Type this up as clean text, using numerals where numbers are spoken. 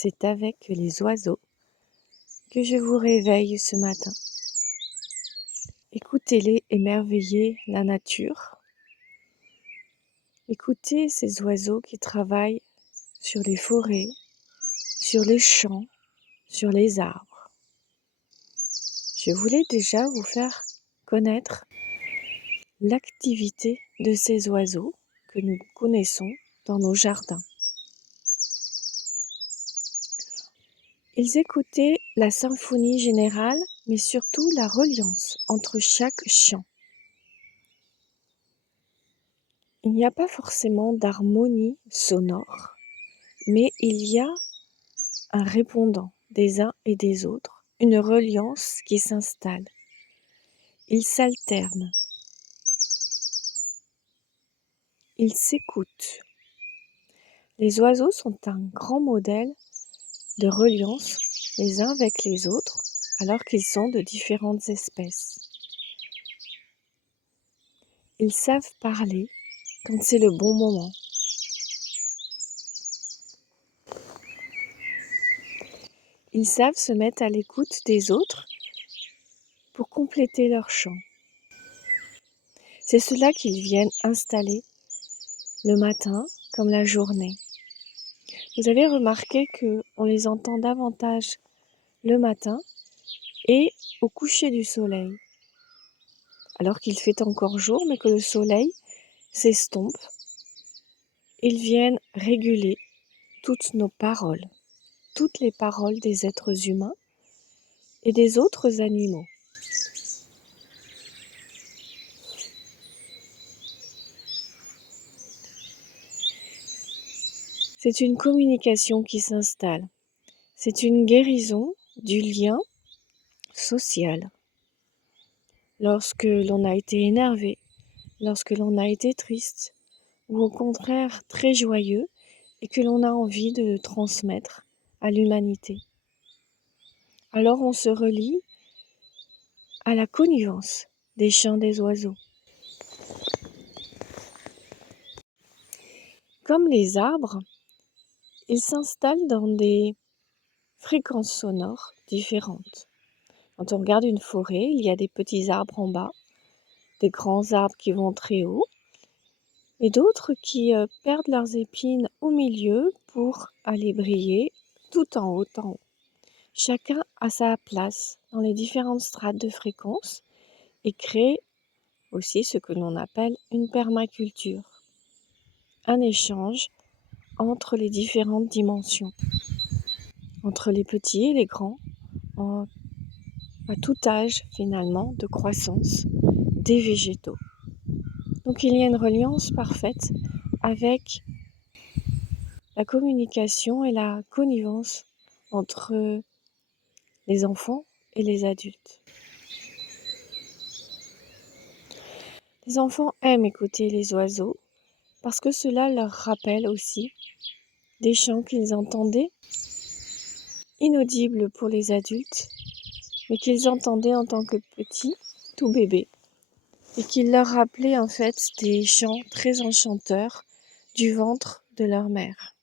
C'est avec les oiseaux que je vous réveille ce matin. Écoutez-les émerveiller la nature. Écoutez ces oiseaux qui travaillent sur les forêts, sur les champs, sur les arbres. Je voulais déjà vous faire connaître l'activité de ces oiseaux que nous connaissons dans nos jardins. Ils écoutaient la symphonie générale, mais surtout la reliance entre chaque chant. Il n'y a pas forcément d'harmonie sonore, mais il y a un répondant des uns et des autres, une reliance qui s'installe. Ils s'alternent. Ils s'écoutent. Les oiseaux sont un grand modèle de reliance les uns avec les autres, alors qu'ils sont de différentes espèces. Ils savent parler quand c'est le bon moment. Ils savent se mettre à l'écoute des autres pour compléter leur chant. C'est cela qu'ils viennent installer le matin comme la journée. Vous avez remarqué qu'on les entend davantage le matin et au coucher du soleil, alors qu'il fait encore jour, mais que le soleil s'estompe. Ils viennent réguler toutes nos paroles, toutes les paroles des êtres humains et des autres animaux. C'est une communication qui s'installe. C'est une guérison du lien social. Lorsque l'on a été énervé, lorsque l'on a été triste, ou au contraire très joyeux, et que l'on a envie de transmettre à l'humanité. Alors on se relie à la connivence des chants des oiseaux. Comme les arbres, ils s'installent dans des fréquences sonores différentes. Quand on regarde une forêt, il y a des petits arbres en bas, des grands arbres qui vont très haut, et d'autres qui perdent leurs épines au milieu pour aller briller tout en haut. Chacun a sa place dans les différentes strates de fréquences et crée aussi ce que l'on appelle une permaculture, un échange entre les différentes dimensions, entre les petits et les grands, à tout âge finalement de croissance des végétaux. Donc il y a une reliance parfaite avec la communication et la connivence entre les enfants et les adultes. Les enfants aiment écouter les oiseaux parce que cela leur rappelle aussi des chants qu'ils entendaient, inaudibles pour les adultes, mais qu'ils entendaient en tant que petits, tout bébés, et qui leur rappelaient en fait des chants très enchanteurs du ventre de leur mère.